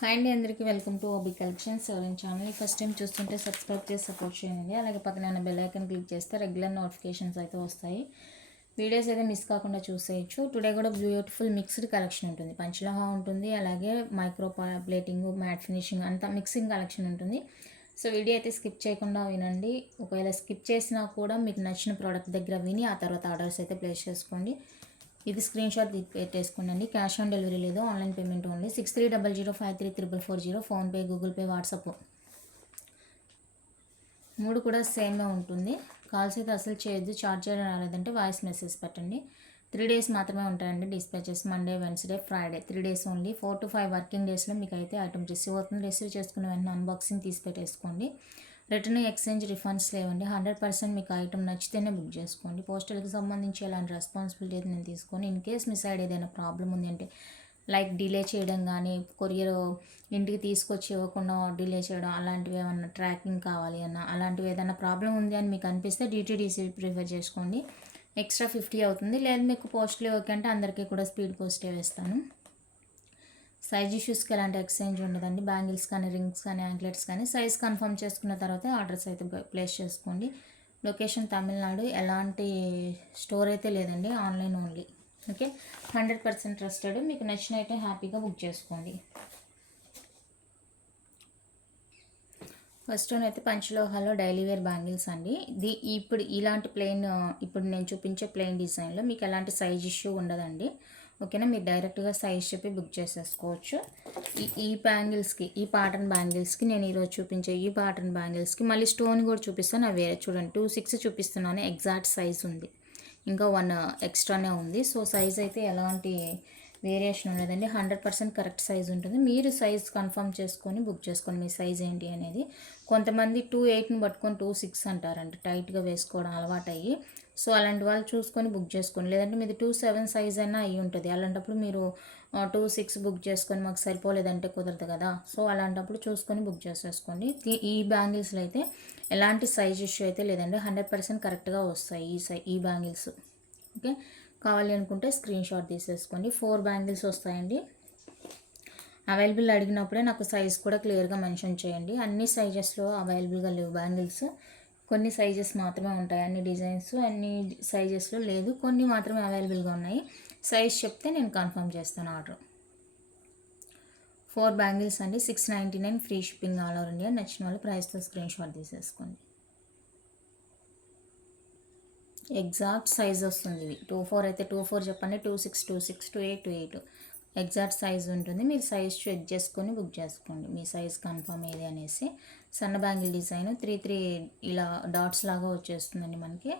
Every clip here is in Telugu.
హాయ్ అండి, అందరికీ వెల్కమ్ టు ఓబీ కలెక్షన్స్. ఎవరైనా ఛానల్ని ఫస్ట్ టైం చూస్తుంటే సబ్స్క్రైబ్ చేసి సపోర్ట్ చేయండి. అలాగే పక్కన బెల్ ఐకాన్ క్లిక్ చేస్తే రెగ్యులర్ నోటిఫికేషన్స్ అయితే వస్తాయి. వీడియోస్ అయితే మిస్ కాకుండా చూసేయచ్చు. టుడే కూడా బ్యూటిఫుల్ మిక్స్డ్ కలెక్షన్ ఉంటుంది. పంచలోహా ఉంటుంది, అలాగే మైక్రో ప్లేటింగ్, మ్యాట్ ఫినిషింగ్ అంతా మిక్సింగ్ కలెక్షన్ ఉంటుంది. సో వీడియో అయితే స్కిప్ చేయకుండా వినండి. ఒకవేళ స్కిప్ చేసినా కూడా మీకు నచ్చిన ప్రోడక్ట్ దగ్గర విని ఆ తర్వాత ఆర్డర్స్ అయితే ప్లేస్ చేసుకోండి. ఇది స్క్రీన్ షాట్ పెట్టేసుకోండి. క్యాష్ ఆన్ డెలివరీ లేదు, online payment only. 6300533440 PhonePe, Google pay, WhatsApp 3 కూడా సేమే ఉంటుంది. కాల్స్ అయితే అసలు చేయొద్దు. చార్జ్ చేయడం రాలేదంటే వాయిస్ మెసేజ్ పెట్టండి. 3 days మాత్రమే ఉంటాయండి dispatches. Monday, Wednesday, Friday 3 days only. 4 to 5 working డేస్లో మీకు అయితే ఐటమ్ రిసీవ్ అవుతుంది. రిసీవ్ చేసుకున్న వెంటనే అన్బాక్సింగ్ తీసి పెట్టేసుకోండి. రిటర్న్, ఎక్స్చేంజ్, రిఫండ్స్ లేవండి. 100% మీకు ఐటమ్ నచ్చితేనే బుక్ చేసుకోండి. పోస్టల్కి సంబంధించి ఎలాంటి రెస్పాన్సిబిలిటీ అయితే నేను తీసుకోండి. ఇన్ కేస్ మీ సైడ్ ఏదైనా ప్రాబ్లం ఉంది అంటే లైక్ డిలే చేయడం కానీ, కొరియర్ ఇంటికి తీసుకొచ్చి ఇవ్వకుండా డిలే చేయడం, అలాంటివి ఏమన్నా ట్రాకింగ్ కావాలి అన్న అలాంటివి ఏదైనా ప్రాబ్లం ఉంది అని మీకు అనిపిస్తే DTDC ప్రిఫర్ చేసుకోండి. ఎక్స్ట్రా 50 అవుతుంది. లేదు మీకు పోస్ట్లో ఓకే అంటే అందరికీ కూడా స్పీడ్ పోస్టే వేస్తాను. సైజ్ ఇష్యూస్కి ఎలాంటి ఎక్స్చేంజ్ ఉండదండి. బ్యాంగిల్స్ కానీ, రింగ్స్ కానీ, యాంక్లెట్స్ కానీ సైజ్ కన్ఫర్మ్ చేసుకున్న తర్వాత ఆర్డర్స్ అయితే ప్లేస్ చేసుకోండి. లొకేషన్ తమిళనాడు. ఎలాంటి స్టోర్ అయితే లేదండి, ఆన్లైన్ ఓన్లీ. Okay, 100% trusted. మీకు నచ్చిన అయితే హ్యాపీగా బుక్ చేసుకోండి. ఫస్ట్ వన్ అయితే పంచలోహాలో డైలీ వేర్ బ్యాంగిల్స్ అండి. ఇప్పుడు ఇలాంటి ప్లెయిన్, ఇప్పుడు నేను చూపించే ప్లెయిన్ డిజైన్లో మీకు ఎలాంటి సైజ్ ఇష్యూ ఉండదండి. ఓకేనా, మీరు డైరెక్ట్గా సైజ్ చెప్పి బుక్ చేసేసుకోవచ్చు. ఈ బ్యాంగిల్స్కి, ఈ ప్యాటర్న్ బ్యాంగిల్స్కి, నేను ఈరోజు చూపించే ఈ ప్యాటర్న్ బ్యాంగిల్స్కి మళ్ళీ స్టోన్ కూడా చూపిస్తాను. అవి వేరే చూడండి, 2.6 చూపిస్తున్నాను. ఎగ్జాక్ట్ సైజ్ ఉంది, ఇంకా 1 ఎక్స్ట్రానే ఉంది. సో సైజ్ అయితే ఎలాంటి వేరియేషన్ ఉండదండి. 100% కరెక్ట్ సైజ్ ఉంటుంది. మీరు సైజ్ కన్ఫర్మ్ చేసుకొని బుక్ చేసుకోండి, మీ సైజ్ ఏంటి అనేది. కొంతమంది 2.8ని పట్టుకొని 2.6 అంటారండి, టైట్గా వేసుకోవడం అలవాటు అయ్యి. సో అలాంటి వాళ్ళు చూసుకొని బుక్ చేసుకోండి. లేదంటే మీది 2.7 సైజ్ అయినా అయ్యి ఉంటుంది. అలాంటప్పుడు మీరు 2.6 బుక్ చేసుకొని మాకు సరిపోలేదంటే కుదరదు కదా. సో అలాంటప్పుడు చూసుకొని బుక్ చేసేసుకోండి. ఈ బ్యాంగిల్స్లో అయితే ఎలాంటి సైజ్ ఇష్యూ అయితే లేదండి. 100% కరెక్ట్గా వస్తాయి ఈ బ్యాంగిల్స్. ఓకే, కావాలి అనుకుంటే స్క్రీన్ షాట్ తీసేసుకోండి. 4 బ్యాంగిల్స్ వస్తాయండి. అవైలబుల్ అడిగినప్పుడే నాకు సైజ్ కూడా క్లియర్గా మెన్షన్ చేయండి. అన్ని సైజెస్లో అవైలబుల్గా లేవు బ్యాంగిల్స్. కొన్ని సైజెస్ మాత్రమే ఉంటాయి, అన్ని డిజైన్స్ అన్ని సైజెస్లో లేదు. కొన్ని మాత్రమే అవైలబుల్గా ఉన్నాయి. సైజ్ చెప్తే నేను కన్ఫర్మ్ చేస్తాను ఆర్డర్. 4 బ్యాంగిల్స్ అండి, 699 free shipping all over India. నచ్చిన వాళ్ళు ప్రైస్తో స్క్రీన్ షాట్ తీసేసుకోండి. ఎగ్జాక్ట్ సైజ్ వస్తుంది. ఇవి 24 అయితే 24 చెప్పండి, 26, 26, 28, 28 ఎగ్జాక్ట్ సైజ్ ఉంటుంది. మీరు సైజ్ చెక్ చేసుకొని బుక్ చేసుకోండి, మీ సైజ్ కన్ఫర్మ్ ఏది అనేసి. సన్న బ్యాంగిల్ డిజైన్ 3 ఇలా డాట్స్ లాగా వచ్చేస్తుందండి మనకి.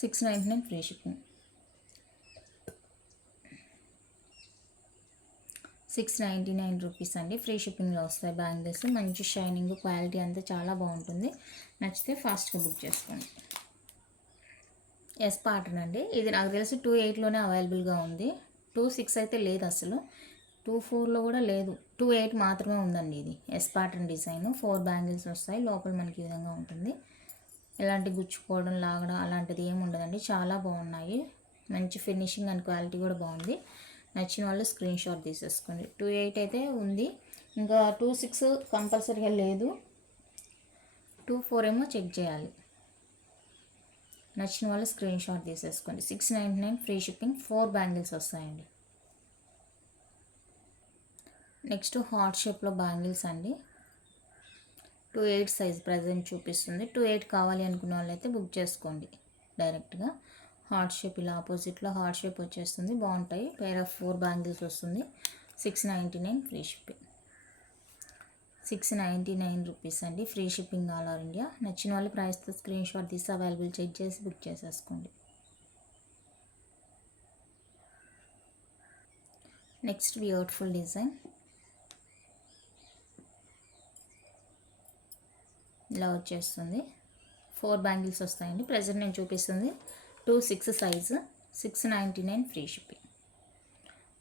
699 ఫ్రీ షిప్పింగ్. 699 రూపీస్ అండి, ఫ్రీ షిప్పింగ్లో వస్తాయి బ్యాంగిల్స్. మంచి షైనింగ్, క్వాలిటీ అంతా చాలా బాగుంటుంది. నచ్చితే ఫాస్ట్గా బుక్ చేసుకోండి. ఎస్ ప్యాటర్న్ అండి, ఇది నాకు తెలిసి 2.8లోనే అవైలబుల్గా ఉంది. 2.6 అయితే లేదు అసలు, 2.4లో కూడా లేదు, 2.8 మాత్రమే ఉందండి. ఇది ఎస్ ప్యాటర్న్ డిజైన్. 4 బ్యాంగిల్స్ వస్తాయి. లోపల మనకి ఈ విధంగా ఉంటుంది. ఎలాంటి గుచ్చుకోవడం, లాగడం అలాంటిది ఏమి ఉండదండి. చాలా బాగున్నాయి. మంచి ఫినిషింగ్ అండ్ క్వాలిటీ కూడా బాగుంది. నచ్చిన వాళ్ళు స్క్రీన్ షాట్ తీసేసుకోండి. 2.8 అయితే ఉంది, ఇంకా 2.6 కంపల్సరీగా లేదు. 2.4 ఏమో చెక్ చేయాలి. నచ్చిన వాళ్ళు స్క్రీన్ షాట్ తీసేసుకోండి. 699 ఫ్రీ షిప్పింగ్. 4 బ్యాంగిల్స్ వస్తాయండి. నెక్స్ట్ హార్ట్ షేప్లో బ్యాంగిల్స్ అండి. 2.8 సైజ్ ప్రజెంట్ చూపిస్తుంది. 2.8 కావాలి అనుకున్న వాళ్ళైతే బుక్ చేసుకోండి డైరెక్ట్గా. హార్ట్ షేప్ ఇలా ఆపోజిట్లో హార్ట్ షేప్ వచ్చేస్తుంది, బాగుంటాయి. పేర్ ఆఫ్ 4 బ్యాంగిల్స్ వస్తుంది. 699 ఫ్రీ షిప్పింగ్. 699 రూపీస్ అండి, free shipping all over India. నచ్చిన వాళ్ళు ప్రైస్తో స్క్రీన్ షాట్ తీసి అవైలబుల్ చెక్ చేసి బుక్ చేసేసుకోండి. నెక్స్ట్ బ్యూటిఫుల్ డిజైన్ ఇలా వచ్చేస్తుంది. 4 బ్యాంగిల్స్ వస్తాయండి. ప్రెజెంట్ నేను చూపిస్తుంది 2.6 సైజు. 699 free shipping.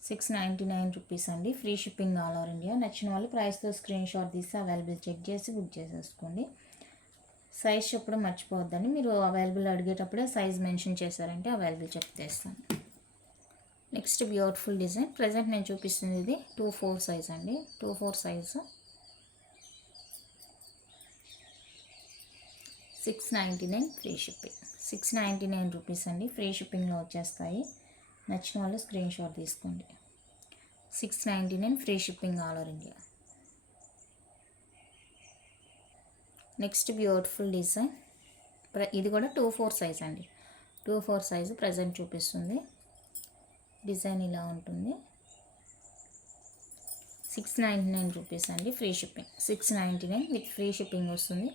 699 రూపీస్ అండి, free shipping all over India. నచ్చిన వాళ్ళు ప్రైస్తో స్క్రీన్ షాట్ తీసి అవైలబుల్ చెక్ చేసి బుక్ చేసేసుకోండి. సైజ్ చెప్పడం మర్చిపోవద్దండి. మీరు అవైలబుల్ అడిగేటప్పుడే సైజ్ మెన్షన్ చేశారంటే అవైలబుల్ చెక్ చేస్తాను. Next beautiful design. ప్రజెంట్ నేను చూపిస్తుంది ఇది 2/4 సైజ్ అండి. 2/4 సైజు 699 ఫ్రీ షిప్పింగ్. 699 రూపీస్ అండి, ఫ్రీ షిప్పింగ్లో వచ్చేస్తాయి. నచ్చిన వాళ్ళు స్క్రీన్ షాట్ తీసుకోండి. 699 free shipping all over India. Next beautiful design. ఇది కూడా 2/4 సైజ్ అండి. 2/4 సైజు ప్రజెంట్ చూపిస్తుంది. డిజైన్ ఇలా ఉంటుంది. 699 రూపీస్ అండి, ఫ్రీ షిప్పింగ్. 699 విత్ ఫ్రీ షిప్పింగ్ వస్తుంది.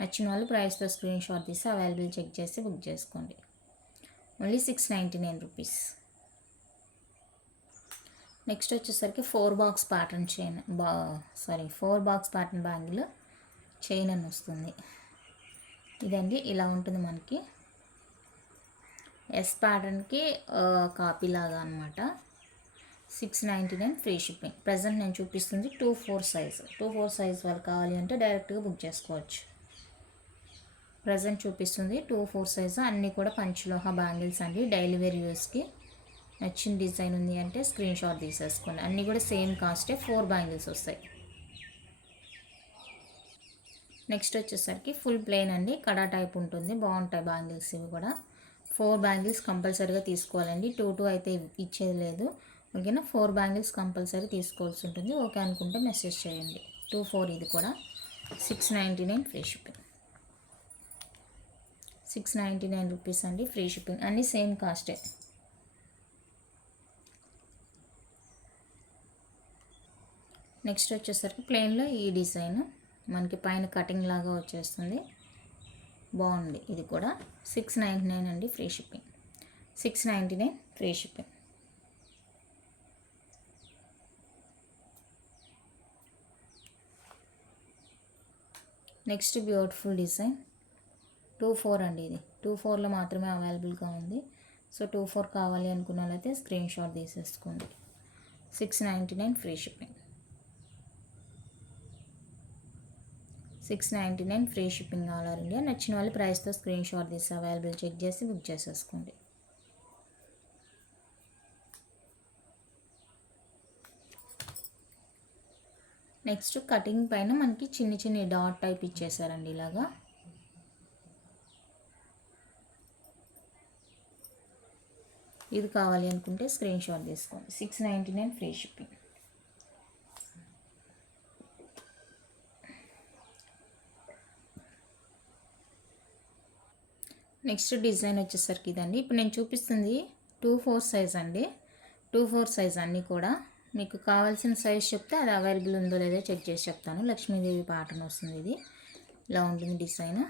నచ్చిన వాళ్ళు ప్రైస్తో స్క్రీన్ షాట్ తీసి అవైలబుల్ చెక్ చేసి బుక్ చేసుకోండి. Only 699 rupees. నెక్స్ట్ వచ్చేసరికి 4 box pattern chain 4 box pattern bangle chain అని వస్తుంది. ఇదండి ఇలా ఉంటుంది మనకి. ఎస్ ప్యాటర్న్కి కాపీ లాగా అనమాట. 699 ఫ్రీ షిప్పింగ్. ప్రజెంట్ నేను చూపిస్తుంది 2/4 సైజు. 2/4 సైజ్ వాళ్ళు కావాలి అంటే డైరెక్ట్గా బుక్ చేసుకోవచ్చు. ప్రజెంట్ చూపిస్తుంది 2/4 సైజు. అన్నీ కూడా పంచలోహ బ్యాంగిల్స్ అండి. డైలీ వేర్ యూస్కి. నచ్చిన డిజైన్ ఉంది అంటే స్క్రీన్ షాట్ తీసేసుకోండి. అన్నీ కూడా సేమ్ కాస్టే 4 బ్యాంగిల్స్ వస్తాయి. నెక్స్ట్ వచ్చేసరికి ఫుల్ ప్లెయిన్ అండి, కడా టైప్ ఉంటుంది. బాగుంటాయి బ్యాంగిల్స్ ఇవి కూడా. 4 బ్యాంగిల్స్ కంపల్సరీగా తీసుకోవాలండి. 2 అయితే ఇచ్చేది లేదు. ఓకేనా, 4 బ్యాంగిల్స్ కంపల్సరీ తీసుకోవాల్సి ఉంటుంది. ఓకే అనుకుంటే మెసేజ్ చేయండి. 2/4 ఇది కూడా 699 ఫ్రీ షిప్పింగ్. 699 రూపీస్ అండి, ఫ్రీ షిప్పింగ్. అన్నీ సేమ్ కాస్టే. నెక్స్ట్ వచ్చేసరికి ప్లెయిన్లో ఈ డిజైన్ మనకి పైన కటింగ్ లాగా వచ్చేస్తుంది. బాగుంది ఇది కూడా. 699 అండి, free shipping. 699 free shipping. Next beautiful design 2/4 అండి. ఇది 2/4లో మాత్రమే అవైలబుల్గా ఉంది. సో 2/4 కావాలి అనుకున్న వాళ్ళైతే స్క్రీన్ షాట్ తీసేసుకోండి. 699 free shipping. 699 free shipping all over India. నచ్చిన వాళ్ళు ప్రైస్తో స్క్రీన్ షాట్ తీసి అవైలబుల్ చెక్ చేసి బుక్ చేసేసుకోండి. నెక్స్ట్ కటింగ్ పైన మనకి చిన్ని చిన్ని డాట్ టైప్ ఇచ్చేసారండి ఇలాగా. ఇది కావాలి అనుకుంటే స్క్రీన్ షాట్ తీసుకోండి. 699 ఫ్రీ షిప్పింగ్. నెక్స్ట్ డిజైన్ వచ్చేసరికి ఇదండి. ఇప్పుడు నేను చూపిస్తుంది 2/4 సైజ్ అండి. 2/4 సైజ్ అన్నీ కూడా. మీకు కావాల్సిన సైజ్ చెప్తే అది అవైలబుల్ ఉందో లేదో చెక్ చేసి చెప్తాను. లక్ష్మీదేవి ప్యాటర్న్ వస్తుంది ఇది. ఇలా ఉంటుంది డిజైన్.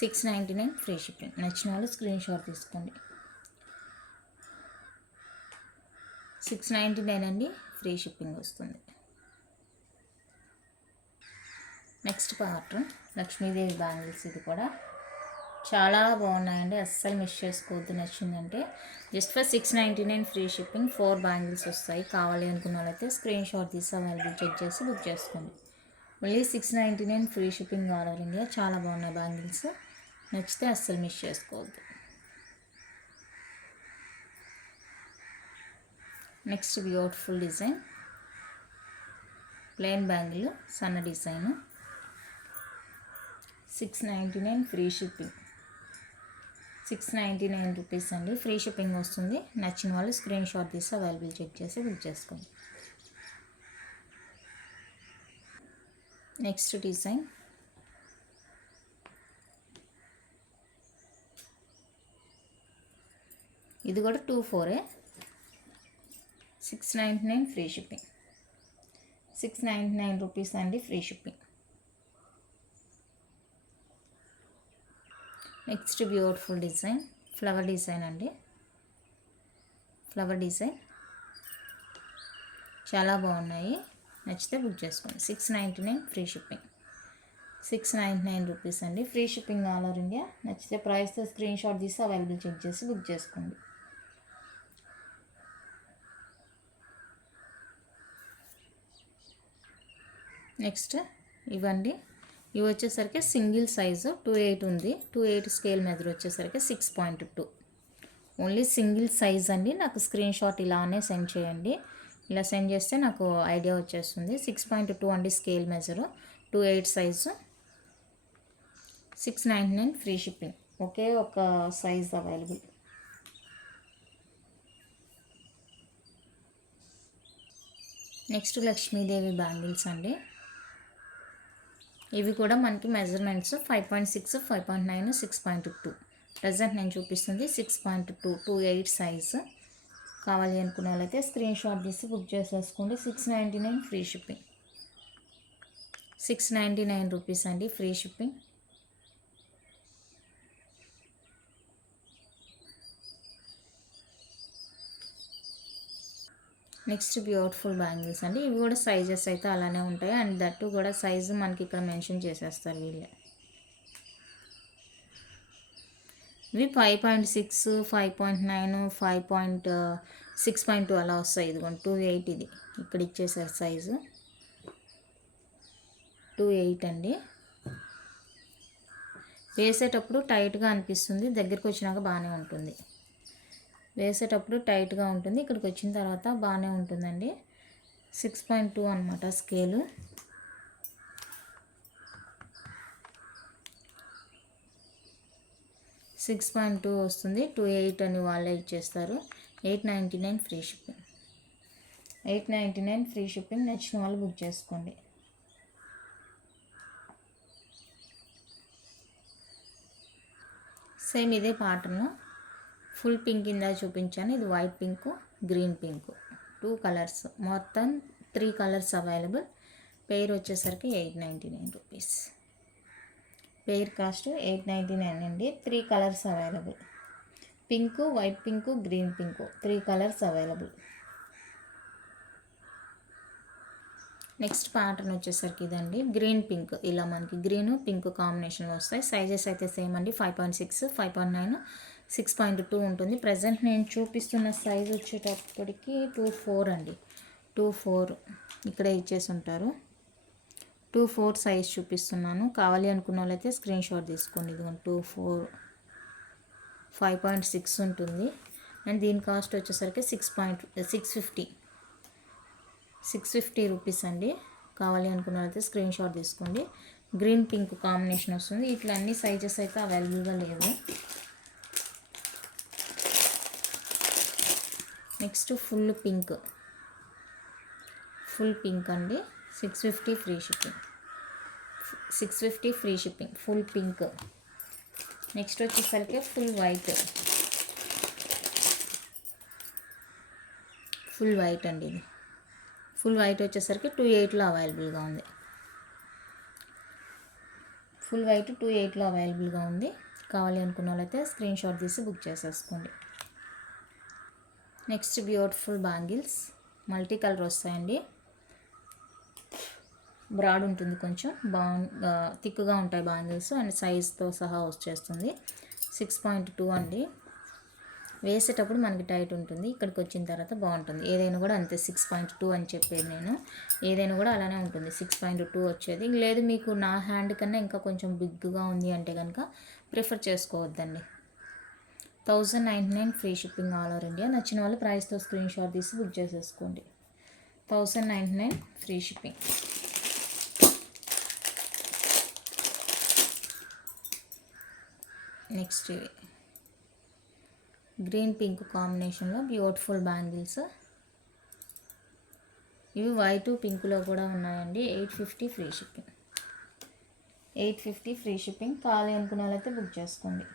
699 free shipping. నచ్చిన వాళ్ళు స్క్రీన్ షాట్ తీసుకోండి. 699 అండి, ఫ్రీ షిప్పింగ్ వస్తుంది. Next pattern Lakshmidevi bangles. ఇది కూడా చాలా బాగున్నాయండి, అస్సలు మిస్ చేసుకోవద్దు. నచ్చిందంటే just for 699 free shipping. 4 bangles వస్తాయి. కావాలి అనుకున్న వాళ్ళైతే స్క్రీన్ షాట్ తీసి అవైలబుల్ చెక్ చేసి బుక్ చేసుకోండి. Only 699 free shipping all over India. చాలా బాగున్నాయి బ్యాంగిల్స్. నచ్చితే అస్సలు మిస్ చేసుకోవద్దు. Next beautiful design. Plain bangle సన్న డిజైన్. 699 free shipping. 699 రూపీస్ అండి, ఫ్రీ షిప్పింగ్ వస్తుంది. నచ్చిన వాళ్ళు స్క్రీన్ షాట్ తీసి అవైలబుల్ చెక్ చేసి బుక్ చేసుకోండి. Next design. ఇది కూడా 2/4. 699 ఫ్రీ షిప్పింగ్. 699 రూపీస్ అండి, free shipping. Next beautiful design. Flower design అండి. ఫ్లవర్ డిజైన్ చాలా బాగున్నాయి. నచ్చితే బుక్ చేసుకోండి. 699 ఫ్రీ షిప్పింగ్. 699 రూపీస్ అండి, free shipping all over India. నచ్చితే ప్రైస్తో స్క్రీన్ షాట్ తీసి అవైలబుల్ చెక్ చేసి బుక్ చేసుకోండి. నెక్స్ట్ ఇవ్వండి. ఇవి వచ్చేసరికి సింగిల్ సైజు 2/8 ఉంది. 2/8 స్కేల్ మెజర్ వచ్చేసరికి 6.2. ఓన్లీ సింగిల్ సైజ్ అండి. నాకు స్క్రీన్ షాట్ ఇలానే సెండ్ చేయండి. ఇలా సెండ్ చేస్తే నాకు ఐడియా వచ్చేస్తుంది. 6.2 అండి scale measure, 2/8 size, 699 free shipping. ఒకే ఒక size available. Next Lakshmidevi bangles అండి. ఇవి కూడా మనకి మెజర్మెంట్స్ 5.6, 5.9, 6.2. ప్రజెంట్ నేను చూపిస్తుంది 6.2, 2/8 సైజు. కావాలి అనుకున్న వాళ్ళైతే స్క్రీన్ షాట్ తీసి బుక్ చేసేసుకోండి. 699 ఫ్రీ షిప్పింగ్. 699 రూపీస్ అండి free shipping. Next beautiful bangles అండి. ఇవి కూడా సైజెస్ అయితే అలానే ఉంటాయి. అండ్ దట్టు కూడా సైజు మనకి ఇక్కడ మెన్షన్ చేసేస్తారు వీళ్ళే. ఇవి 5.6, 5.9, 6.2 అలా వస్తాయి. ఇదిగోండి 2/8 ఇది ఇక్కడ ఇచ్చేసారు సైజు 2/8 అండి. వేసేటప్పుడు టైట్గా అనిపిస్తుంది, దగ్గరికి వచ్చినాక బాగానే ఉంటుంది. వేసేటప్పుడు టైట్గా ఉంటుంది, ఇక్కడికి వచ్చిన తర్వాత బాగానే ఉంటుందండి. 6.2 అనమాట స్కేలు. సిక్స్ 6.2 వస్తుంది. 2/8 అని వాళ్ళే ఇచ్చేస్తారు. 899 ఫ్రీ షిప్పింగ్. 899 free shipping. నచ్చిన వాళ్ళు బుక్ చేసుకోండి. సేమ్ ఇదే ప్యాటర్న్, ఫుల్ పింక్ కింద చూపించాను. ఇది white pink, green pink, 2 colours, మొత్తం 3 కలర్స్ అవైలబుల్. పేర్ వచ్చేసరికి 899 రూపీస్. పేర్ కాస్ట్ 899 అండి. 3 colours available. Pink, white pink, green pink, 3 colours available. Next pattern వచ్చేసరికి ఇదండి, గ్రీన్ పింక్. ఇలా మనకి గ్రీన్ పింక్ కాంబినేషన్లో వస్తాయి. సైజెస్ అయితే సేమ్ అండి. 5.6, 5.9, 6.2 ఉంటుంది. ప్రజెంట్ నేను చూపిస్తున్న సైజ్ వచ్చేటప్పటికి 2/4 అండి. 2/4 ఇక్కడే ఇచ్చేసి ఉంటారు. 2/4 సైజ్ చూపిస్తున్నాను. కావాలి అనుకున్న వాళ్ళైతే స్క్రీన్ షాట్ తీసుకోండి. ఇది 2/4, 5.6 ఉంటుంది. అండ్ దీని కాస్ట్ వచ్చేసరికి 650 రూపీస్ అండి. కావాలి అనుకున్న వాళ్ళైతే స్క్రీన్ షాట్ తీసుకోండి. గ్రీన్ పింక్ కాంబినేషన్ వస్తుంది. ఇట్లా అన్ని సైజెస్ అయితే అవైలబుల్గా లేవు. నెక్స్ట్ ఫుల్ పింక్ అండి. 650 free shipping. 650 free shipping. Full pink. Next వచ్చేసరికి ఫుల్ వైట్ అండి. ఇది ఫుల్ వైట్ వచ్చేసరికి 2/8లో అవైలబుల్గా ఉంది. ఫుల్ వైట్ 2/8లో అవైలబుల్గా ఉంది. కావాలి అనుకున్న వాళ్ళైతే స్క్రీన్ షాట్ తీసి బుక్ చేసేసుకోండి. Next beautiful bangles, multi colour వస్తాయండి. బ్రాడ్ ఉంటుంది, కొంచెం థిక్గా ఉంటాయి బ్యాంగిల్స్. అండ్ సైజ్తో సహా వచ్చేస్తుంది. 6.2 అండి. వేసేటప్పుడు మనకి టైట్ ఉంటుంది, ఇక్కడికి వచ్చిన తర్వాత బాగుంటుంది. ఏదైనా కూడా అంతే 6.2 అని చెప్పేది నేను. ఏదైనా కూడా అలానే ఉంటుంది 6.2 వచ్చేది. లేదు మీకు నా హ్యాండ్ కన్నా ఇంకా కొంచెం బిగ్గా ఉంది అంటే కనుక ప్రిఫర్ చేసుకోవద్దండి. 1099 free shipping all over India. నచ్చిన వాళ్ళు ప్రైస్తో స్క్రీన్ షాట్ తీసి బుక్ చేసేసుకోండి. 1099 ఫ్రీ షిప్పింగ్. నెక్స్ట్ ఇవి గ్రీన్ పింక్ కాంబినేషన్లో బ్యూటిఫుల్ బ్యాంగిల్స్. ఇవి వైట్ పింక్లో కూడా ఉన్నాయండి. 850 ఫ్రీ షిప్పింగ్. 850 free shipping. కావాలి అనుకున్న వాళ్ళైతే బుక్ చేసుకోండి.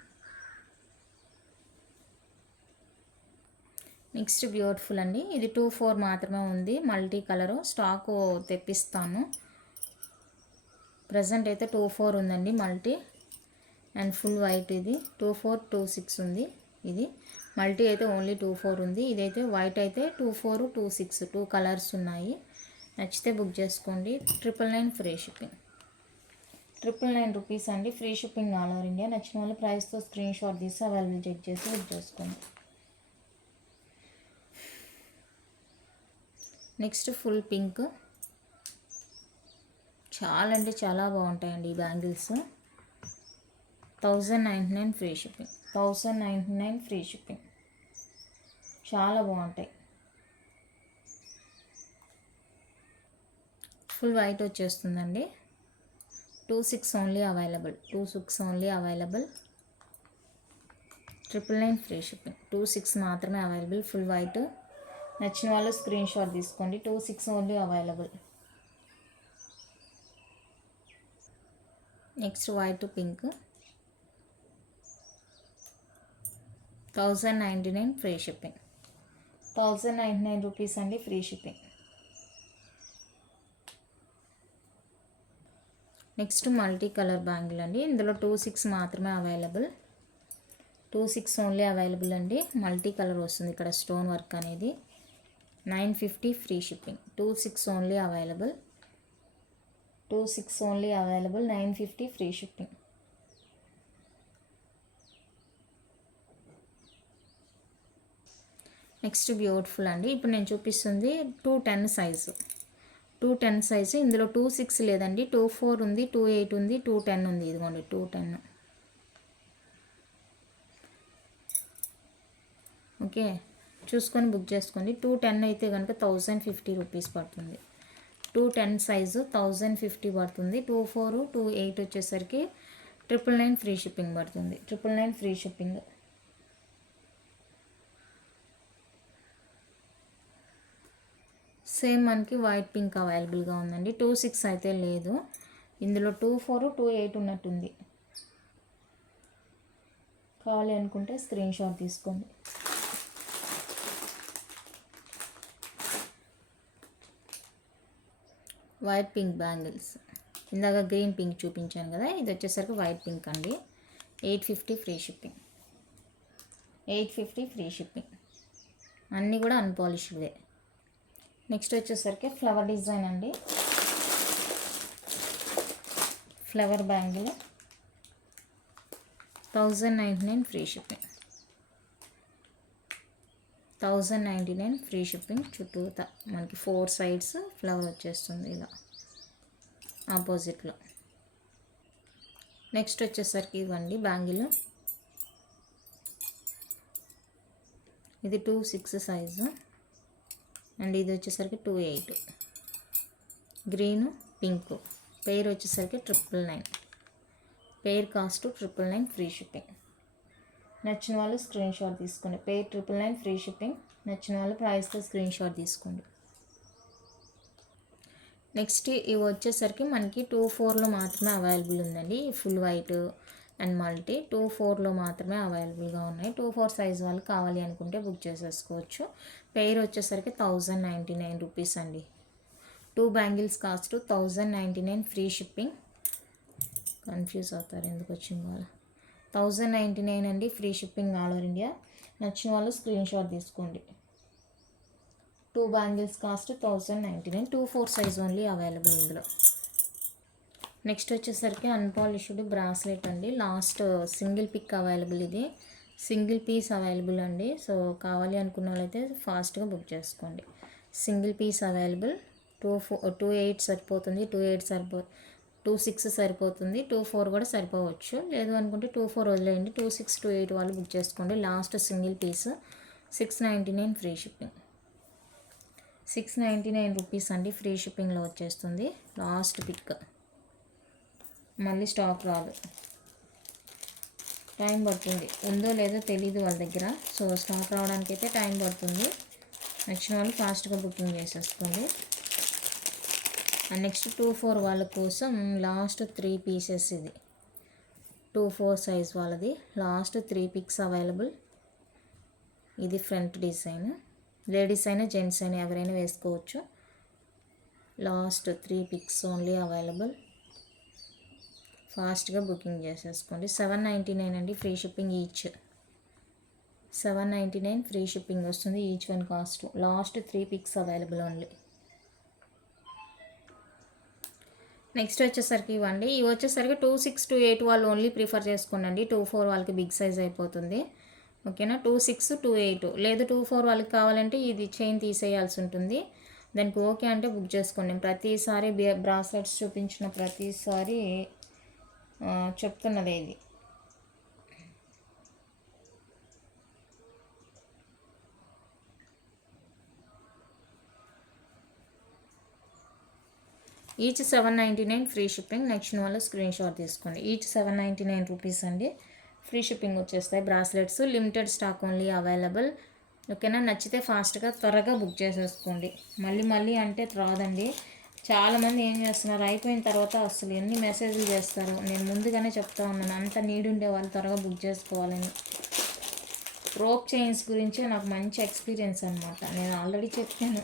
నెక్స్ట్ బ్యూటిఫుల్ అండి. ఇది 2/4 మాత్రమే ఉంది. మల్టీ కలరు స్టాకు తెప్పిస్తాను. ప్రజెంట్ అయితే 2/4 ఉందండి మల్టీ. అండ్ ఫుల్ వైట్ ఇది 2/4, 2/6 ఉంది. ఇది మల్టీ అయితే ఓన్లీ 2/4 ఉంది. ఇదైతే వైట్ అయితే 2/4, 2/6, 2 కలర్స్ ఉన్నాయి. నచ్చితే బుక్ చేసుకోండి. 999 ఫ్రీ షిప్పింగ్. 999 రూపీస్ అండి. Free shipping all over India. నచ్చిన వాళ్ళు ప్రైస్తో స్క్రీన్ షాట్ తీసి అవైలబుల్ చెక్ చేసి బుక్ చేసుకోండి. Next full pink. చాలా అంటే చాలా బాగుంటాయండి ఈ bangles. 1099 free shipping. 1099 free shipping. చాలా బాగుంటాయి. ఫుల్ వైట్ వచ్చేస్తుందండి. 26 only available. 26 only available. 999 free shipping. 26 మాత్రమే అవైలబుల్. Full white. నచ్చిన వాళ్ళు స్క్రీన్ షాట్ తీసుకోండి. 26 only available. Next white pink. 1099 free shipping. 1099 rupees అండి, free shipping. Next multi colour bangle అండి. ఇందులో 26 మాత్రమే అవైలబుల్. 26 ఓన్లీ అవైలబుల్ అండి. మల్టీ కలర్ వస్తుంది ఇక్కడ స్టోన్ వర్క్ అనేది. 950 free shipping. 26 only available. 26 only available. 950 free shipping. Next beautiful అండి. ఇప్పుడు నేను చూపిస్తుంది 210 సైజు. 210 సైజు. ఇందులో 26 లేదండి, 24 ఉంది, 28 ఉంది, 210 ఉంది. ఇదిగోండి 210. ఓకే, చూసుకొని బుక్ చేసుకోండి. 210 అయితే కనుక 1050 రూపీస్ పడుతుంది. 210 సైజు 1050 పడుతుంది. 24, 28 వచ్చేసరికి 999 ఫ్రీ షిప్పింగ్ పడుతుంది. 999 ఫ్రీ షిప్పింగ్. సేమ్ మనకి వైట్ పింక్ అవైలబుల్గా ఉందండి. 26 అయితే లేదు. ఇందులో 24, 28 ఉన్నట్టుంది. కావాలి అనుకుంటే స్క్రీన్ షాట్ తీసుకోండి. White pink bangles. ఇందాక గ్రీన్ పింక్ చూపించాను కదా, ఇది వచ్చేసరికి వైట్ పింక్ అండి. 850 ఫ్రీ షిప్పింగ్. 850 free shipping. అన్నీ కూడా అన్పాలిష్డ్వే. నెక్స్ట్ వచ్చేసరికి ఫ్లవర్ డిజైన్ అండి. Flower bangle 1099 free shipping. 1099 free shipping. చుట్టూ మనకి 4 సైడ్స్ ఫ్లవర్ వచ్చేస్తుంది ఇలా ఆపోజిట్లో. నెక్స్ట్ వచ్చేసరికి ఇవ్వండి బ్యాంగిల్. ఇది 26 సైజు అండ్ ఇది వచ్చేసరికి 28. Green pink. పేర్ వచ్చేసరికి 999. పేర్ కాస్ట్ 999 ఫ్రీ షిప్పింగ్. నచ్చిన వాళ్ళు స్క్రీన్ షాట్ తీసుకోండి. పేర్ 999 ఫ్రీ షిప్పింగ్. నచ్చిన వాళ్ళు ప్రైస్తో స్క్రీన్ షాట్ తీసుకోండి. నెక్స్ట్ ఇవి వచ్చేసరికి మనకి 24లో మాత్రమే అవైలబుల్ ఉందండి. ఫుల్ వైట్ అండ్ మల్టీ 24లో మాత్రమే అవైలబుల్గా ఉన్నాయి. 24 సైజ్ వాళ్ళు కావాలి అనుకుంటే బుక్ చేసేసుకోవచ్చు. పెయిర్ వచ్చేసరికి 1099 రూపీస్ అండి. 2 bangles cost 1099 free shipping. Confuse అవుతారు ఎందుకు వచ్చింది వాళ్ళు. 1099 అండి, free shipping all over India. నచ్చిన వాళ్ళు స్క్రీన్ షాట్ తీసుకోండి. 2 bangles cost 1099. 24 size only available ఇందులో. నెక్స్ట్ వచ్చేసరికి అన్పాలిష్డ్ బ్రాస్లెట్ అండి. Last single piece available. ఇది సింగిల్ పీస్ అవైలబుల్ అండి. సో కావాలి అనుకున్న వాళ్ళైతే ఫాస్ట్గా బుక్ చేసుకోండి. Single piece available. 28 సరిపోతుంది, 26 సరిపోతుంది, 24 కూడా సరిపోవచ్చు. లేదు అనుకుంటే 24 వదిలేయండి. 26, 28 వాళ్ళు బుక్ చేసుకోండి. Last single piece 699 free shipping. 699 rupees అండి, ఫ్రీ షిప్పింగ్లో వచ్చేస్తుంది. Last piece. మళ్ళీ స్టాక్ రాదు, టైం పడుతుంది. ఉందో లేదో తెలీదు వాళ్ళ దగ్గర. సో స్టాక్ రావడానికి అయితే టైం పడుతుంది. నచ్చిన వాళ్ళు ఫాస్ట్గా బుకింగ్ చేసేసుకోండి. అండ్ నెక్స్ట్ 24 వాళ్ళ కోసం లాస్ట్ 3 పీసెస్. ఇది 24 సైజ్ వాళ్ళది. Last 3 pics available. ఇది ఫ్రంట్ డిజైన్. లేడీస్ అయినా జెంట్స్ అయినా ఎవరైనా వేసుకోవచ్చు. Last 3 pics only available. ఫాస్ట్గా బుకింగ్ చేసేసుకోండి. 799 అండి, ఫ్రీ షిప్పింగ్ ఈచ్. 799 ఫ్రీ షిప్పింగ్ వస్తుంది each one cost. Last 3 pics available only. Next వచ్చేసరికి ఇవ్వండి. ఇవి వచ్చేసరికి 26, 28 వాళ్ళు ఓన్లీ ప్రిఫర్ చేసుకోండి. 24 వాళ్ళకి బిగ్ సైజ్ అయిపోతుంది. ఓకేనా. 26, 28 లేదు 24 వాళ్ళకి కావాలంటే ఇది చైన్ తీసేయాల్సి ఉంటుంది. దానికి ఓకే అంటే బుక్ చేసుకోండి. ప్రతిసారి బ్రాస్లెట్స్ చూపించిన ప్రతిసారి చెప్తున్నదే ఇది. ఈచ్ 799 ఫ్రీ షిప్పింగ్. నచ్చిన వాళ్ళు స్క్రీన్ షాట్ తీసుకోండి. ఈచ్ 799 రూపీస్ అండి. ఫ్రీ షిప్పింగ్ వచ్చేస్తాయి. Bracelets limited stock only available. ఓకేనా, నచ్చితే ఫాస్ట్గా త్వరగా బుక్ చేసేసుకోండి. మళ్ళీ మళ్ళీ అంటే రాదండి. చాలామంది ఏం చేస్తున్నారు, అయిపోయిన తర్వాత అసలు ఎన్ని మెసేజ్లు చేస్తారు. నేను ముందుగానే చెప్తా ఉన్నాను, అంత నీడ్ ఉండే వాళ్ళు త్వరగా బుక్ చేసుకోవాలని. రోప్ చైన్స్ గురించి నాకు మంచి ఎక్స్పీరియన్స్ అనమాట. నేను ఆల్రెడీ చెప్పాను,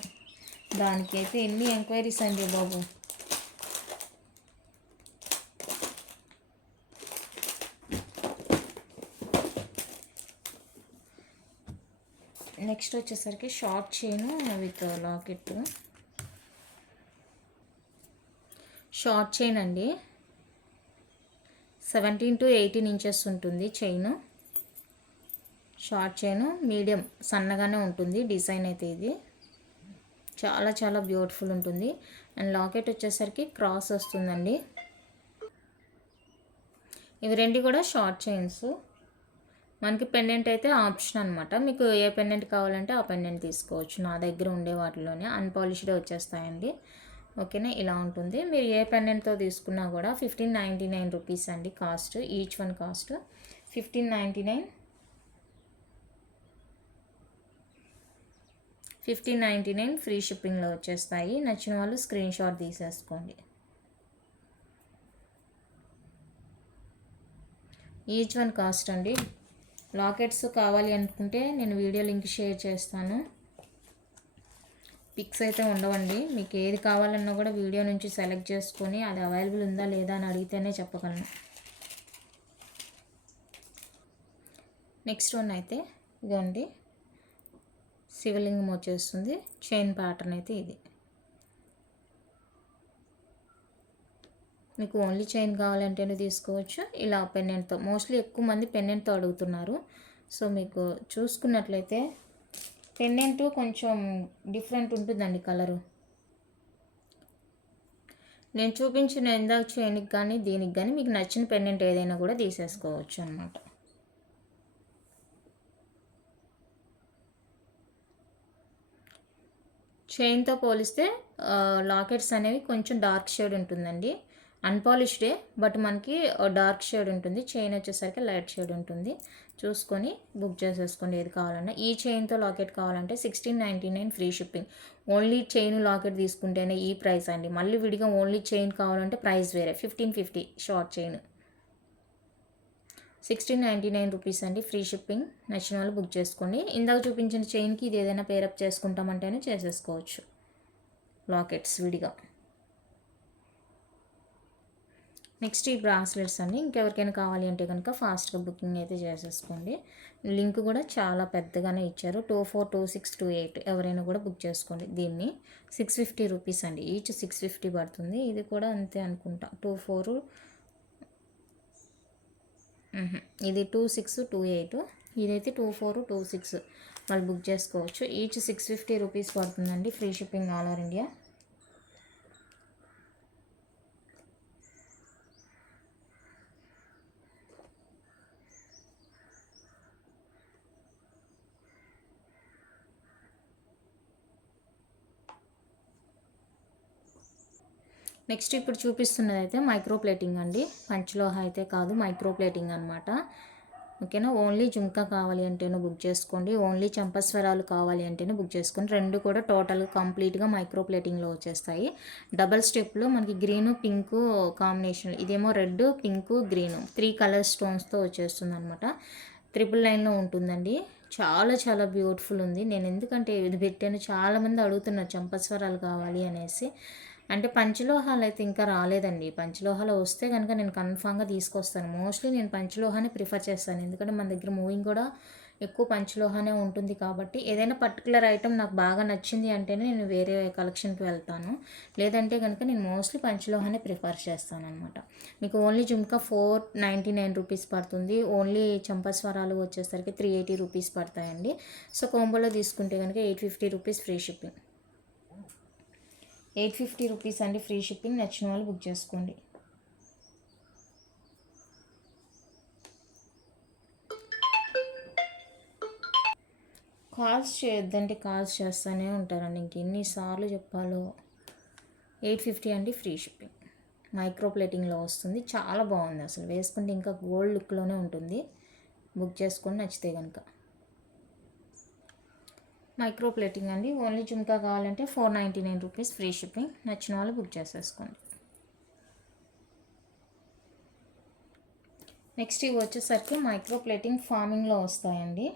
దానికైతే ఎన్ని ఎంక్వైరీస్ అండి బాబు. నెక్స్ట్ వచ్చేసరికి short chain with locket. Short chain అండి, 17 to 18 ఇంచెస్ ఉంటుంది చైన్. షార్ట్ చైన్ మీడియం సన్నగానే ఉంటుంది. డిజైన్ అయితే ఇది చాలా చాలా బ్యూటిఫుల్ ఉంటుంది. అండ్ లాకెట్ వచ్చేసరికి క్రాస్ వస్తుందండి. ఇవి రెండు కూడా షార్ట్ చైన్స్. మనకి పెండెంట్ అయితే ఆప్షన్ అనమాట. మీకు ఏ పెండెంట్ కావాలంటే ఆ పెండెంట్ తీసుకోవచ్చు. నా దగ్గర ఉండే వాటిలోనే అన్పాలిష్డ్ వచ్చేస్తాయండి. ఓకేనా, ఇలా ఉంటుంది. మీరు ఏ పెండెంట్తో తీసుకున్నా కూడా 1599 రూపీస్ అండి cost. Each one cost 1599. 1599 free షిప్పింగ్లో వచ్చేస్తాయి. నచ్చిన వాళ్ళు స్క్రీన్ షాట్ తీసేసుకోండి. ఈచ్ వన్ కాస్ట్ అండి. లాకెట్స్ కావాలి అనుకుంటే నేను వీడియో లింక్ షేర్ చేస్తాను. పిక్స్ అయితే ఉండవండి. మీకు ఏది కావాలన్నా కూడా వీడియో నుంచి సెలెక్ట్ చేసుకొని అది అవైలబుల్ ఉందా లేదా అని అడిగితేనే చెప్పగలను. నెక్స్ట్ వన్ అయితే ఇదండి, శివలింగం వచ్చేస్తుంది. చైన్ ప్యాటర్న్ అయితే ఇది. మీకు ఓన్లీ చైన్ కావాలంటేనే తీసుకోవచ్చు. ఇలా పెన్నెంట్తో, మోస్ట్లీ ఎక్కువ మంది పెన్నెంట్తో అడుగుతున్నారు. సో మీకు చూసుకున్నట్లయితే పెన్నెంట్ కొంచెం డిఫరెంట్ ఉంటుందండి కలరు. నేను చూపించిన ఇందాక చైన్కి కానీ దీనికి కానీ మీకు నచ్చిన పెన్నెంట్ ఏదైనా కూడా తీసేసుకోవచ్చు అన్నమాట. చైన్తో పోలిస్తే లాకెట్స్ అనేవి కొంచెం డార్క్ షేడ్ ఉంటుందండి. అన్పాలిష్డే బట్ మనకి డార్క్ షేడ్ ఉంటుంది. చైన్ వచ్చేసరికి లైట్ షేడ్ ఉంటుంది. చూసుకొని బుక్ చేసేసుకోండి ఏది కావాలన్నా. ఈ చైన్తో లాకెట్ కావాలంటే 1699 free shipping. Only chain locket తీసుకుంటేనే ఈ ప్రైస్ అండి. మళ్ళీ విడిగా ఓన్లీ చైన్ కావాలంటే ప్రైస్ వేరే, 1550 షార్ట్ చైన్. 1699 రూపీస్ అండి ఫ్రీ షిప్పింగ్. నచ్చిన వాళ్ళు బుక్ చేసుకోండి. ఇందాక చూపించిన చైన్కి ఇది ఏదైనా పేరప్ చేసుకుంటామంటేనే చేసేసుకోవచ్చు లాకెట్స్ విడిగా. నెక్స్ట్ ఈ బ్రాస్లెట్స్ అండి. ఇంకెవరికైనా కావాలి అంటే కనుక ఫాస్ట్గా బుకింగ్ అయితే చేసేసుకోండి. లింక్ కూడా చాలా పెద్దగానే ఇచ్చారు. 242628 ఎవరైనా కూడా బుక్ చేసుకోండి. దీన్ని 650 రూపీస్ అండి. ఈచ్ 650 పడుతుంది. ఇది కూడా అంతే అనుకుంటా. 24 ఇది 2628, ఇదైతే 2426 వాళ్ళు బుక్ చేసుకోవచ్చు. ఈచ్ 650 రూపీస్ పడుతుందండి. Free shipping all over India. Next ఇప్పుడు చూపిస్తున్నది అయితే మైక్రో ప్లేటింగ్ అండి. పంచలోహ అయితే కాదు, మైక్రో ప్లేటింగ్ అనమాట. ఓకేనా, ఓన్లీ జుంకా కావాలి అంటేనే బుక్ చేసుకోండి. ఓన్లీ చంపస్వరాలు కావాలి అంటేనే బుక్ చేసుకోండి. రెండు కూడా టోటల్ కంప్లీట్గా మైక్రో ప్లేటింగ్లో వచ్చేస్తాయి. డబల్ స్టెప్లో మనకి గ్రీను పింకు కాంబినేషన్, ఇదేమో రెడ్ పింక్ గ్రీను 3 కలర్ స్టోన్స్తో వచ్చేస్తుంది అనమాట. 999లో ఉంటుందండి. చాలా చాలా బ్యూటిఫుల్ ఉంది. నేను ఎందుకంటే ఇది పెట్టాను, చాలామంది అడుగుతున్నారు చంపస్వరాలు కావాలి అనేసి. అంటే పంచలోహాలు అయితే ఇంకా రాలేదండి. పంచలోహాలు వస్తే కనుక నేను కన్ఫామ్గా తీసుకొస్తాను. మోస్ట్లీ నేను పంచలోహాన్ని ప్రిఫర్ చేస్తాను, ఎందుకంటే మన దగ్గర మూవింగ్ కూడా ఎక్కువ పంచలోహానే ఉంటుంది. కాబట్టి ఏదైనా పర్టికులర్ ఐటెం నాకు బాగా నచ్చింది అంటేనే నేను వేరే కలెక్షన్కి వెళ్తాను. లేదంటే కనుక నేను మోస్ట్లీ పంచలోహాన్ని ప్రిఫర్ చేస్తాను అనమాట. మీకు ఓన్లీ జుమ్కా 499 రూపీస్ పడుతుంది. ఓన్లీ చంపస్వరాలు వచ్చేసరికి 380 రూపీస్ పడతాయండి. సో కోంబోలో తీసుకుంటే కనుక 850 రూపీస్ ఫ్రీ షిప్పింగ్. 850 రూపీస్ అండి ఫ్రీ షిప్పింగ్. నచ్చిన వాళ్ళు బుక్ చేసుకోండి. కాల్స్ చేయొద్దంటే కాల్స్ చేస్తూనే ఉంటారండి. ఇంకెన్నిసార్లు చెప్పాలో. 850 అండి, ఫ్రీ షిప్పింగ్. మైక్రో ప్లేటింగ్లో వస్తుంది, చాలా బాగుంది. అసలు వేసుకుంటే ఇంకా గోల్డ్ లుక్లోనే ఉంటుంది. బుక్ చేసుకొని నచ్చితే కనుక. మైక్రో ప్లేటింగ్ అండి, ఓన్లీ జుంకా కావాలంటే 499 రూపీస్, ఫ్రీ షిప్పింగ్. నచ్చిన వాళ్ళు బుక్ చేసేసుకోండి. నెక్స్ట్ ఇవి వచ్చేసరికి మైక్రో ప్లేటింగ్ ఫార్మింగ్లో వస్తాయండి.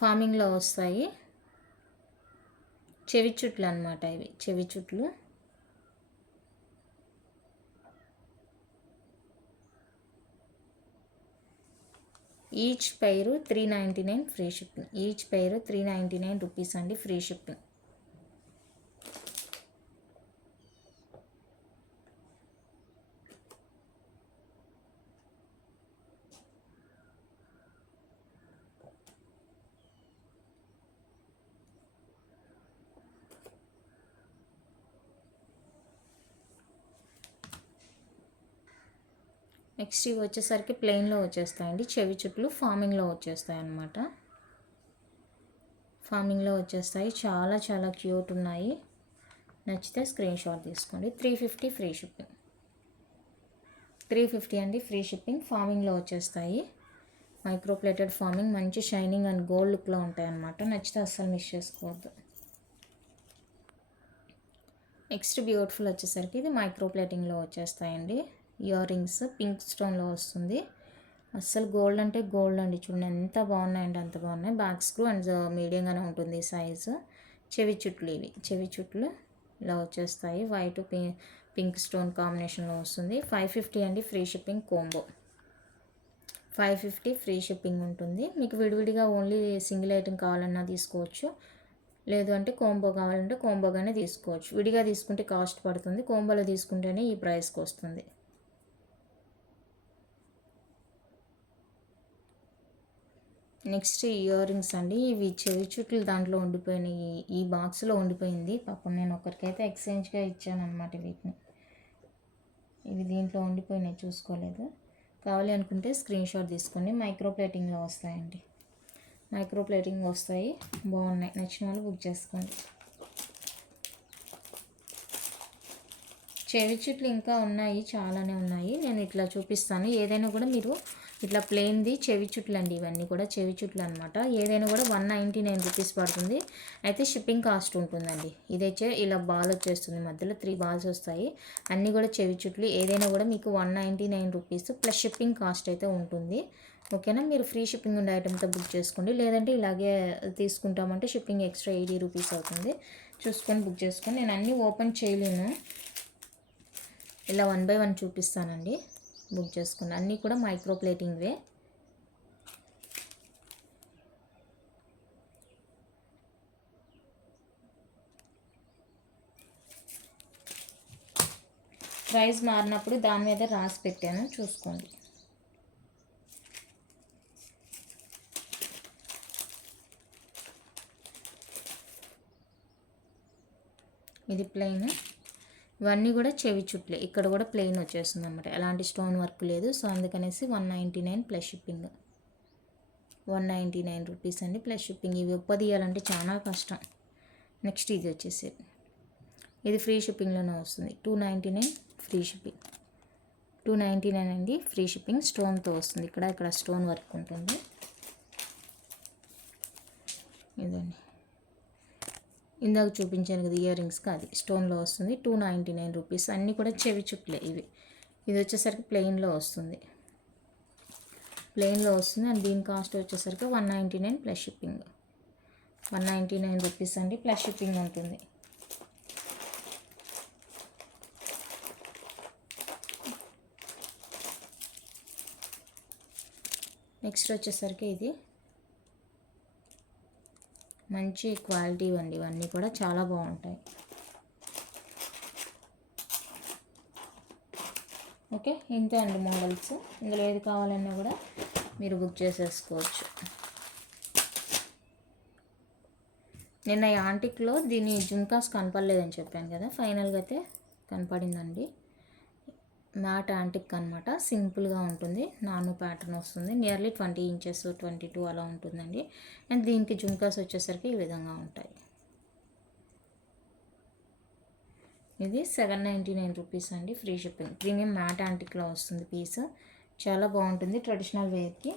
ఫార్మింగ్లో వస్తాయి, చెవి చుట్లు అనమాట. ఇవి చెవి చుట్లు. ఈచ్ పైరు 399, ఫ్రీ షిప్పింగ్. ఈచ్ పైరు 399 రూపీస్ అండి, ఫ్రీ షిప్పింగ్. నెక్స్ట్ ఇవి వచ్చేసరికి ప్లెయిన్లో వచ్చేస్తాయండి, చెవి చుట్లు ఫార్మింగ్లో వచ్చేస్తాయి అన్నమాట. ఫార్మింగ్లో వచ్చేస్తాయి, చాలా చాలా క్యూట్ ఉన్నాయి. నచ్చితే స్క్రీన్ షాట్ తీసుకోండి. 350, ఫ్రీ షిప్పింగ్. 350 అండి, ఫ్రీ షిప్పింగ్. ఫార్మింగ్లో వచ్చేస్తాయి, మైక్రో ప్లేటెడ్ ఫార్మింగ్. మంచి షైనింగ్ అండ్ గోల్డ్ లుక్లో ఉంటాయి అన్నమాట. నచ్చితే అస్సలు మిస్ చేసుకోవద్దు. నెక్స్ట్ బ్యూటిఫుల్ వచ్చేసరికి ఇది మైక్రో ప్లేటింగ్లో వచ్చేస్తాయండి. ఇయర్ రింగ్స్ పింక్ స్టోన్లో వస్తుంది. అస్సలు గోల్డ్ అంటే గోల్డ్ అండి. చూడండి ఎంత బాగున్నాయండి, అంత బాగున్నాయి. బ్యాక్ స్క్రూ అండ్ మీడియంగానే ఉంటుంది సైజు. చెవి చుట్లు, ఇవి చెవి చుట్లు ఇలా వచ్చేస్తాయి. వైట్ పింక్ స్టోన్ కాంబినేషన్లో వస్తుంది. 550 అండి, free shipping. Combo 550, free shipping ఉంటుంది. మీకు విడివిడిగా ఓన్లీ సింగిల్ ఐటెం కావాలన్నా తీసుకోవచ్చు, లేదు అంటే కోంబో కావాలంటే కోంబోగానే తీసుకోవచ్చు. విడిగా తీసుకుంటే కాస్ట్ పడుతుంది, కోంబోలో తీసుకుంటేనే ఈ ప్రైస్కి వస్తుంది. నెక్స్ట్ ఇయర్ రింగ్స్ అండి, ఇవి చెవి చుట్లు దాంట్లో ఉండిపోయినాయి. ఈ బాక్స్లో ఉండిపోయింది పాపం. నేను ఒకరికైతే ఎక్స్చేంజ్గా ఇచ్చాను అనమాట వీటిని. ఇవి దీంట్లో ఉండిపోయినాయి, చూసుకోలేదు. కావాలి అనుకుంటే స్క్రీన్ షాట్ తీసుకోండి. మైక్రో ప్లేటింగ్లో వస్తాయండి, మైక్రో ప్లేటింగ్ వస్తాయి, బాగున్నాయి. నచ్చిన వాళ్ళు బుక్ చేసుకోండి. చెవి చుట్లు ఇంకా ఉన్నాయి, చాలానే ఉన్నాయి. నేను ఇట్లా చూపిస్తాను. ఏదైనా కూడా మీరు ఇట్లా ప్లెయిన్ది చెవి చుట్లు అండి, ఇవన్నీ కూడా చెవి చుట్లు అనమాట. ఏదైనా కూడా 199 రూపీస్ పడుతుంది. అయితే షిప్పింగ్ కాస్ట్ ఉంటుందండి. ఇదైతే ఇలా బాల్ వచ్చేస్తుంది, మధ్యలో 3 బాల్స్ వస్తాయి. అన్నీ కూడా చెవి చుట్లు. ఏదైనా కూడా మీకు 199 రూపీస్ ప్లస్ షిప్పింగ్ కాస్ట్ అయితే ఉంటుంది. ఓకేనా. మీరు ఫ్రీ షిప్పింగ్ ఉండే ఐటెంతో బుక్ చేసుకోండి, లేదంటే ఇలాగే తీసుకుంటామంటే షిప్పింగ్ ఎక్స్ట్రా 80 రూపీస్ అవుతుంది. చూసుకొని బుక్ చేసుకొని. నేను అన్నీ ఓపెన్ చేయలేను, ఇలా 1 by 1 చూపిస్తానండి. బుక్ చేసుకుని అన్నీ కూడా మైక్రో ప్లేటింగ్వే. ప్రైస్ మారినప్పుడు దాని మీద రాసి పెట్టాను, చూసుకోండి. ఇది ప్లెయిన్. ఇవన్నీ కూడా చెవి చుట్లే. ఇక్కడ కూడా ప్లెయిన్ వచ్చేస్తుంది అనమాట, ఎలాంటి స్టోన్ వర్క్ లేదు. సో అందుకనేసి 199 ప్లస్ షిప్పింగ్. 199 రూపీస్ అండి, ప్లస్ షిప్పింగ్. ఇవి ఉప్పదీయాలంటే చాలా కష్టం. నెక్స్ట్ ఇది వచ్చేసి ఇది ఫ్రీ షిప్పింగ్లోనే వస్తుంది. 299, ఫ్రీ షిప్పింగ్. 299 అండి, ఫ్రీ షిప్పింగ్. స్టోన్తో వస్తుంది. ఇక్కడ స్టోన్ వర్క్ ఉంటుంది. ఇదండి, ఇందాక చూపించాను కదా ఇయర్ రింగ్స్, అది స్టోన్లో వస్తుంది. 299 రూపీస్. అన్నీ కూడా చెవి చుట్లే ఇవి. ఇది వచ్చేసరికి ప్లెయిన్లో వస్తుంది, ప్లెయిన్లో వస్తుంది. అండ్ దీని కాస్ట్ వచ్చేసరికి 199 ప్లస్ షిప్పింగ్. 199 రూపీస్ అండి, ప్లస్ షిప్పింగ్ ఉంటుంది. నెక్స్ట్ వచ్చేసరికి ఇది మంచి క్వాలిటీ అండి. ఇవన్నీ కూడా చాలా బాగుంటాయి. ఓకే, ఇంతే అండి మోడల్స్. ఇందులో ఏది కావాలన్నా కూడా మీరు బుక్ చేసేసుకోవచ్చు. నిన్న ఈ యాంటిక్లో దీని జుంకాస్ కనపడలేదని చెప్పాను కదా, ఫైనల్గా అయితే కనపడిందండి. మ్యాట్ యాంటిక్ అనమాట, సింపుల్గా ఉంటుంది. నాను ప్యాటర్న్ వస్తుంది. నియర్లీ 20 ఇంచెస్ 22 అలా ఉంటుందండి. అండ్ దీనికి జుంకాస్ వచ్చేసరికి ఈ విధంగా ఉంటాయి. ఇది 799 రూపీస్ అండి, ఫ్రీ షిప్పింగ్. ప్రీమియం మ్యాట్ యాంటిక్లో వస్తుంది పీస్. చాలా బాగుంటుంది ట్రెడిషనల్ వేర్కి.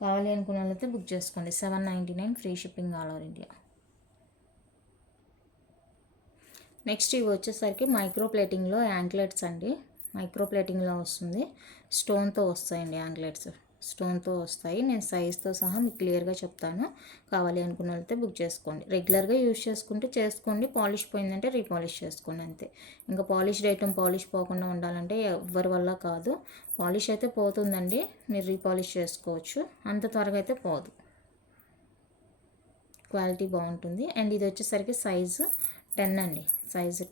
కావాలి అనుకున్న వాళ్ళైతే బుక్ చేసుకోండి. 799 ఫ్రీ shipping all over India. Next ఇవి వచ్చేసరికి మైక్రో ప్లేటింగ్లో యాంక్లెట్స్ అండి. మైక్రో ప్లేటింగ్లో వస్తుంది, స్టోన్తో వస్తాయండి యాంక్లెట్స్. స్టోన్తో వస్తాయి. నేను సైజ్తో సహా మీకు క్లియర్గా చెప్తాను. కావాలి అనుకున్న వాళ్ళైతే బుక్ చేసుకోండి. రెగ్యులర్గా యూజ్ చేసుకుంటే చేసుకోండి, పాలిష్ పోయిందంటే రీపాలిష్ చేసుకోండి అంతే. ఇంకా పాలిష్డ్ ఐటమ్ పాలిష్ పోకుండా ఉండాలంటే ఎవరి వల్ల కాదు. పాలిష్ అయితే పోతుందండి, మీరు రీపాలిష్ చేసుకోవచ్చు, అంత త్వరగా అయితే పోదు. క్వాలిటీ బాగుంటుంది. అండ్ ఇది వచ్చేసరికి సైజు 10 అండి, సైజు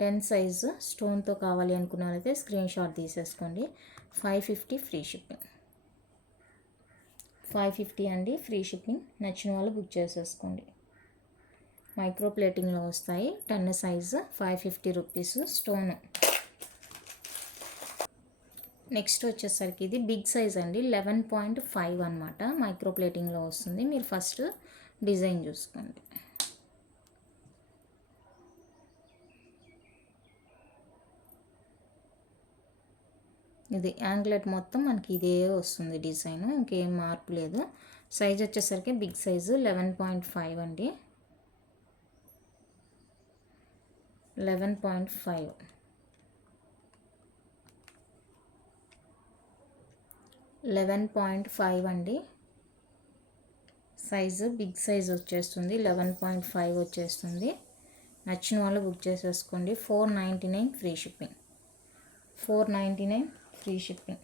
10 సైజు. స్టోన్తో కావాలి అనుకున్న వాళ్ళైతే స్క్రీన్ షాట్ తీసేసుకోండి. 550 ఫ్రీ షిప్పింగ్. 550 అండి, ఫ్రీ షిప్పింగ్. నచ్చిన వాళ్ళు బుక్ చేసేసుకోండి. మైక్రో ప్లేటింగ్లో వస్తాయి. 10 సైజు, 550 రూపీస్ స్టోన్. నెక్స్ట్ వచ్చేసరికి ఇది బిగ్ సైజ్ అండి, 11.5 అనమాట. మైక్రో ప్లేటింగ్లో వస్తుంది. మీరు ఫస్ట్ డిజైన్ చూసుకోండి. ఇది యాంక్లెట్ మొత్తం మనకి ఇదే వస్తుంది డిజైన్, ఇంకేం మార్పు లేదు. సైజ్ వచ్చేసరికి బిగ్ సైజు 11.5 అండి. 11.5 11.5 అండి సైజు. బిగ్ సైజ్ వచ్చేస్తుంది, 11.5 వచ్చేస్తుంది. నచ్చిన వాళ్ళు బుక్ చేసేసుకోండి. 499 free shipping. 499 free shipping.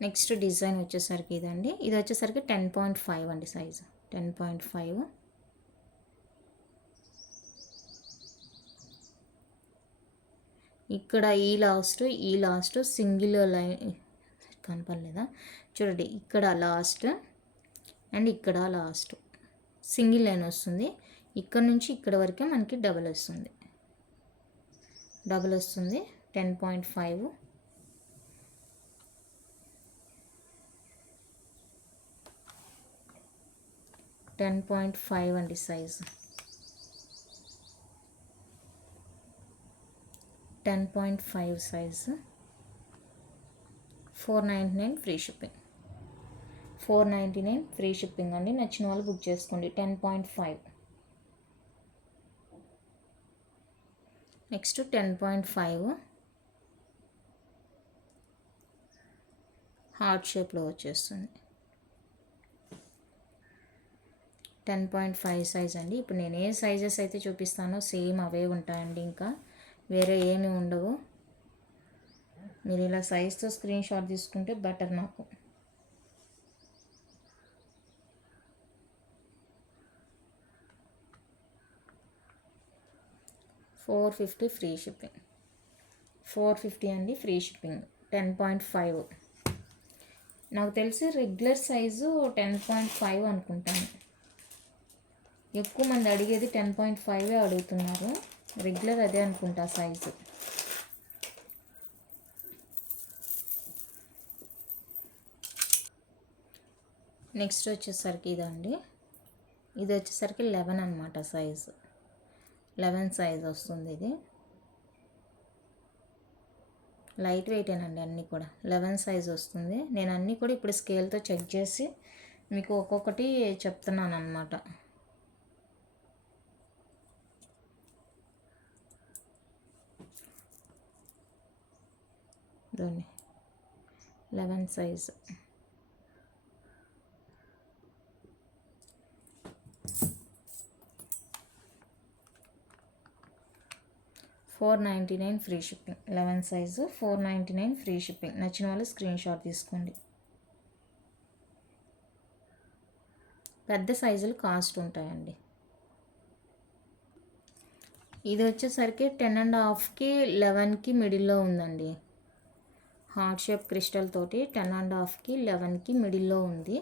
Next design వచ్చేసరికి ఇదండి. ఇది వచ్చేసరికి 10.5 అండి సైజు, 10.5. ఇక్కడ ఈ లాస్ట్ సింగిల్ లైన్ కనపడలేదా చూడండి, ఇక్కడ లాస్ట్ అండ్ ఇక్కడ లాస్ట్ సింగిల్ లైన్ వస్తుంది. ఇక్కడ నుంచి ఇక్కడ వరకే మనకి డబల్ వస్తుంది. 10.5. అండి size. 10.5 size. 499 free shipping. 499 free shipping అండి. నచ్చిన వాళ్ళు బుక్ చేసుకోండి. 10.5. నెక్స్ట్ 10.5 హార్ట్ షేప్లో వచ్చేస్తుంది. 10.5 సైజ్ అండి. ఇప్పుడు నేను ఏ సైజెస్ అయితే చూపిస్తానో సేమ్ అవే ఉంటాయండి, ఇంకా వేరే ఏమి ఉండవు. మీరు ఇలా సైజ్తో స్క్రీన్ షాట్ తీసుకుంటే బెటర్ నాకు. 450 ఫ్రీ షిప్పింగ్. 450 అండి, ఫ్రీ షిప్పింగ్. 10.5 నాకు తెలిసి రెగ్యులర్ సైజు 10.5 అనుకుంటాను. ఎక్కువ మంది అడిగేది 10.5 అడుగుతున్నారు. రెగ్యులర్ అదే అనుకుంటా సైజు. నెక్స్ట్ వచ్చేసరికి ఇదండి. ఇది వచ్చేసరికి 11 అనమాట సైజు. 11 సైజ్ వస్తుంది. ఇది లైట్ వెయిటేనండి అన్నీ కూడా. 11 సైజ్ వస్తుంది. నేను అన్నీ కూడా ఇప్పుడు స్కేల్తో చెక్ చేసి మీకు ఒక్కొక్కటి చెప్తున్నాను అనమాట. ఇదండి 11 size. $499 free shipping. 11 size, 499 free shipping. నచ్చిన వాళ్ళు స్క్రీన్ షాట్ తీసుకోండి. పెద్ద సైజులు కాస్ట్ ఉంటాయండి. ఇది వచ్చేసరికి 10.5కి 11కి మిడిల్లో ఉందండి. హార్ట్ షేప్ క్రిస్టల్ తోటి 10.5కి 11కి మిడిల్లో ఉంది.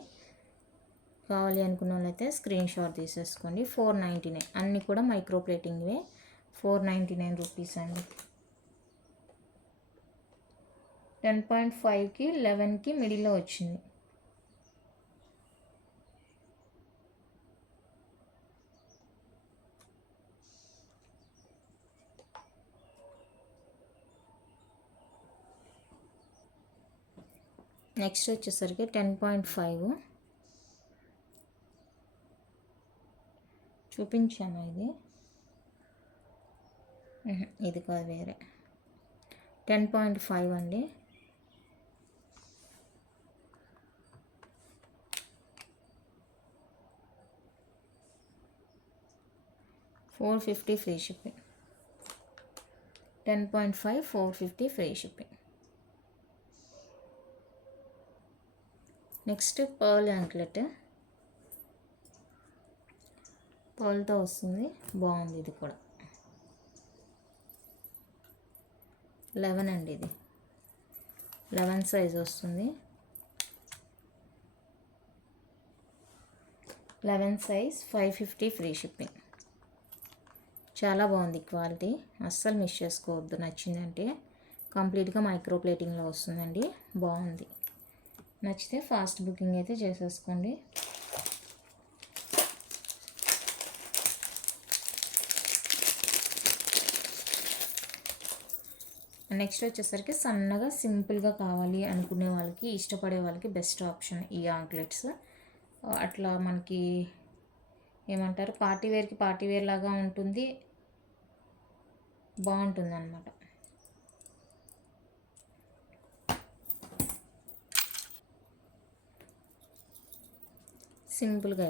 కావాలి అనుకున్న వాళ్ళైతే స్క్రీన్ షాట్ తీసేసుకోండి. 499 అన్నీ కూడా మైక్రో ప్లేటింగ్వే. 499 రూపీస్ అండి. 10.5కి 11కి మిడిల్లో వచ్చింది. నెక్స్ట్ వచ్చేసరికి 10.5 చూపించాను. ఇది కాదు, వేరే 10.5 అండి. $450 free shipping. 10.5 $450 free shipping. Next pearl anklet, పర్ల్తో వస్తుంది, బాగుంది. ఇది కూడా 11 అండి. ఇది 11 సైజ్ వస్తుంది. 11 సైజ్, 550 ఫ్రీ షిప్పింగ్. చాలా బాగుంది క్వాలిటీ, అస్సలు మిస్ చేసుకోవద్దు. నచ్చిందంటే కంప్లీట్గా మైక్రో ప్లేటింగ్లో వస్తుందండి, బాగుంది. నచ్చితే ఫాస్ట్ బుకింగ్ అయితే చేసేసుకోండి. నెక్స్ట్ వచ్చేసరికి సన్నగా సింపుల్గా కావాలి అనుకునే వాళ్ళకి, ఇష్టపడే వాళ్ళకి బెస్ట్ ఆప్షన్ ఈ యాంక్లెట్స్. అట్లా మనకి ఏమంటారు, పార్టీ వేర్ లాగా ఉంటుంది, బాగుంటుంది అన్నమాట. సింపుల్గా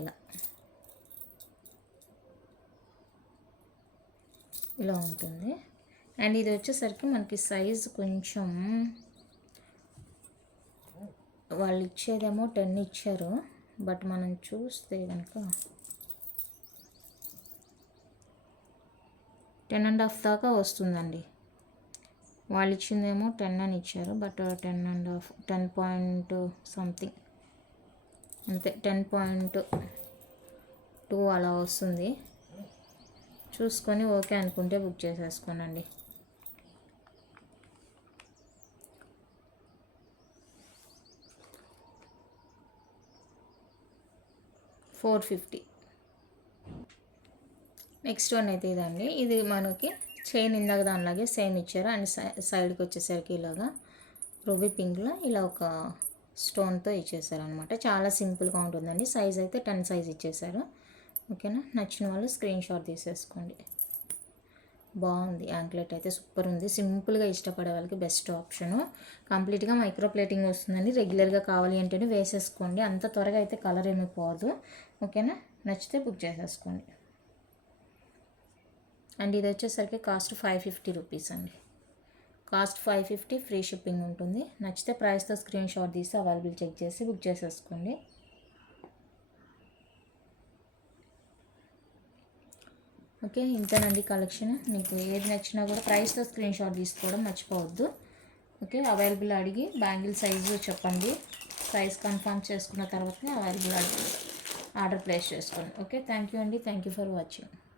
ఇలా ఉంటుంది. అండ్ ఇది వచ్చేసరికి మనకి సైజ్ కొంచెం, వాళ్ళు ఇచ్చేదేమో 10 ఇచ్చారు, బట్ మనం చూస్తే కనుక 10.5 దాకా వస్తుందండి. వాళ్ళు ఇచ్చిందేమో 10 అని ఇచ్చారు, బట్ 10.5 10 పాయింట్ సంథింగ్ అంతే, 10.2 అలా వస్తుంది. చూసుకొని ఓకే అనుకుంటే బుక్ చేసేసుకోనండి. $450. నెక్స్ట్ వన్ అయితే ఇదండి. ఇది మనకి చైన్ ఇందాక దానిలాగే సేమ్ ఇచ్చారు. అండ్ సైడ్కి వచ్చేసరికి ఇలాగా రూబీ పింక్లో ఇలా ఒక స్టోన్తో ఇచ్చేసారు అనమాట. చాలా సింపుల్గా ఉంటుందండి. సైజ్ అయితే 10 సైజ్ ఇచ్చేసారు. ఓకేనా, నచ్చిన వాళ్ళు స్క్రీన్ షాట్ తీసేసుకోండి. బాగుంది యాంక్లెట్ అయితే, సూపర్ ఉంది. సింపుల్గా ఇష్టపడే వాళ్ళకి బెస్ట్ ఆప్షను. కంప్లీట్గా మైక్రో ప్లేటింగ్ వస్తుందండి. రెగ్యులర్గా కావాలి అంటేనే వేసేసుకోండి, అంత త్వరగా అయితే కలర్ ఏమీ పోదు. ఓకేనా, నచ్చితే బుక్ చేసేసుకోండి. అండ్ ఇది వచ్చేసరికి కాస్ట్ 550 రూపీస్ అండి. కాస్ట్ 550, ఫ్రీ షిప్పింగ్ ఉంటుంది. నచ్చితే ప్రైస్తో స్క్రీన్ షాట్ తీసి అవైలబుల్ చెక్ చేసి బుక్ చేసేసుకోండి. ఓకే, ఇంతేనండి కలెక్షన్. మీకు ఏది నచ్చినా కూడా ప్రైస్తో స్క్రీన్ షాట్ తీసుకోవడం మర్చిపోవద్దు. ఓకే, అవైలబుల్ అడిగి బ్యాంగిల్ సైజు చెప్పండి. సైజ్ కన్ఫర్మ్ చేసుకున్న తర్వాత అవైలబుల్ అడిగి ఆర్డర్ ప్లేస్ చేసుకోండి. ఓకే, థ్యాంక్ యూ అండి. Thank you for watching.